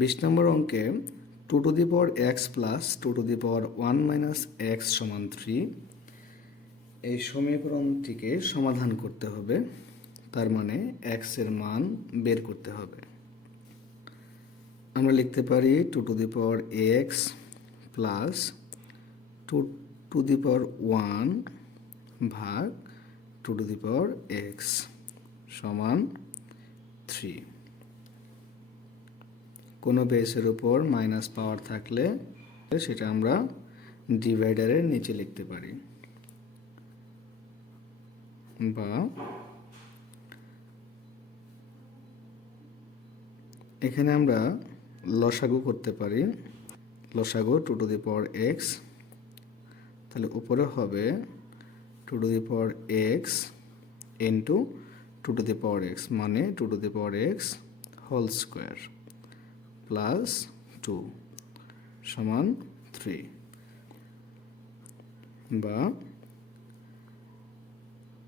20 নম্বর অঙ্কে 2 to the power x plus 2 to the power 1 minus x সমান 3 এই সমীকরণটিকে সমাধান করতে হবে। তার মানে x এর মান বের করতে হবে। আমরা লিখতে পারি 2 to the power x plus 2 to the power 1 ভাগ 2 টু দি পাওয়ার x সমান 3। কোনো বেসের উপর মাইনাস পাওয়ার থাকলে সেটা আমরা ডিভাইডারের নিচে লিখতে পারি, বা এখানে আমরা লসাগু করতে পারি। লসাগু 2 টু দি পাওয়ার x, তাহলে উপরে হবে 2 to the power x into 2 to the power x, মানে 2 to the power x whole square plus 2 সমান 3, বা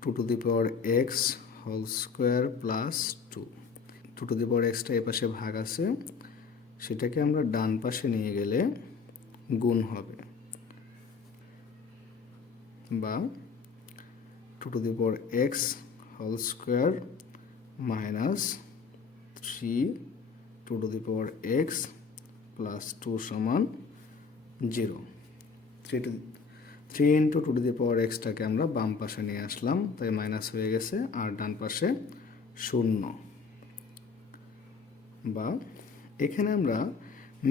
2 to the power x whole square plus 2। 2 to the power xটা এ পাশে ভাগ আছে, সেটাকে আমরা ডান পাশে নিয়ে গেলে গুণ হবে, বা 2 to the power x whole square minus 3 2 to the power x plus 2 সমান 0। 3 ইন্টু 2 টু দি পাওয়ার এক্সটাকে আমরা বাম পাশে নিয়ে আসলাম, তাই মাইনাস হয়ে গেছে, আর ডান পাশে 0। বা এখানে আমরা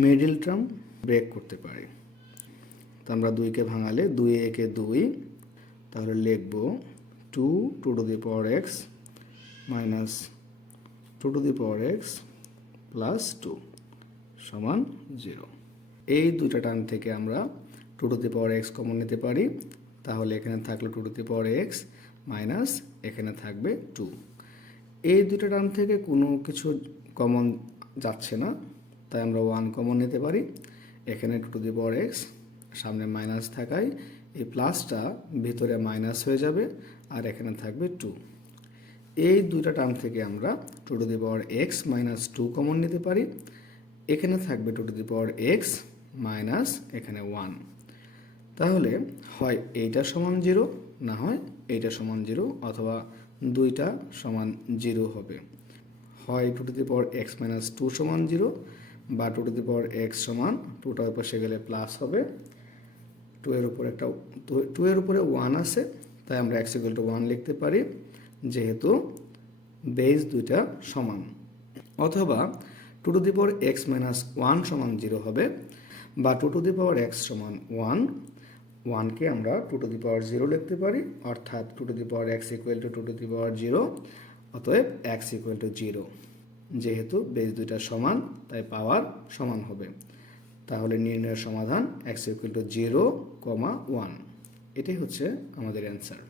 মিডল টার্ম ব্রেক করতে পারি। তো আমরা 2কে ভাঙালে 2 একে 2, তাহলে লিখব 2 to the power x minus 2 to the power x plus 2 সমান 0। এই দুইটা টার্ম থেকে আমরা 2 to the power x common নিতে পারি, তাহলে এখানে থাকলো 2 to the power x minus এখানে থাকবে 2। এই দুইটা টার্ম থেকে কোনো কিছু কমন যাচ্ছে না, তাই আমরা 1 কমন নিতে পারি। এখানে 2 টু দি পাওয়ার x সামনে মাইনাস থাকায় এই প্লাসটা ভিতরে মাইনাস হয়ে যাবে, আর এখানে থাকবে 2। এই দুইটা টার্ম থেকে আমরা 2 to the power x minus 2 common নিতে পারি। এখানে থাকবে 2 to the power x minus এখানে 1। তাহলে হয় এইটা সমান 0, না হয় এইটা সমান 0, অথবা দুইটা সমান 0 হবে। হয় 2 to the power x minus 2 সমান 0, বা 2 টু দি পাওয়ার x সমান 2টা ওই পাশে গেলে প্লাস হবে। 2 এর উপরে 1 আছে, তাই আমরা x ইকুয়াল টু 1 লিখতে পারি, যেহেতু বেস দুইটা সমান। অথবা 2 to the power x minus 1 সমান 0 হবে, বা 2 টু দি পাওয়ার x সমান 1, 1কে আমরা 2 টু দি পাওয়ার 0 লিখতে পারি, অর্থাৎ 2 to the power x equal to 2 to the power 0, অতএব x ইকুয়াল টু 0। যেহেতু বেস দুইটা সমান, তাই পাওয়ার সমান হবে। তাহলে নির্ণয়ের সমাধান x ইকুয়াল টু 0, 1। এটাই হচ্ছে আমাদের অ্যান্সার।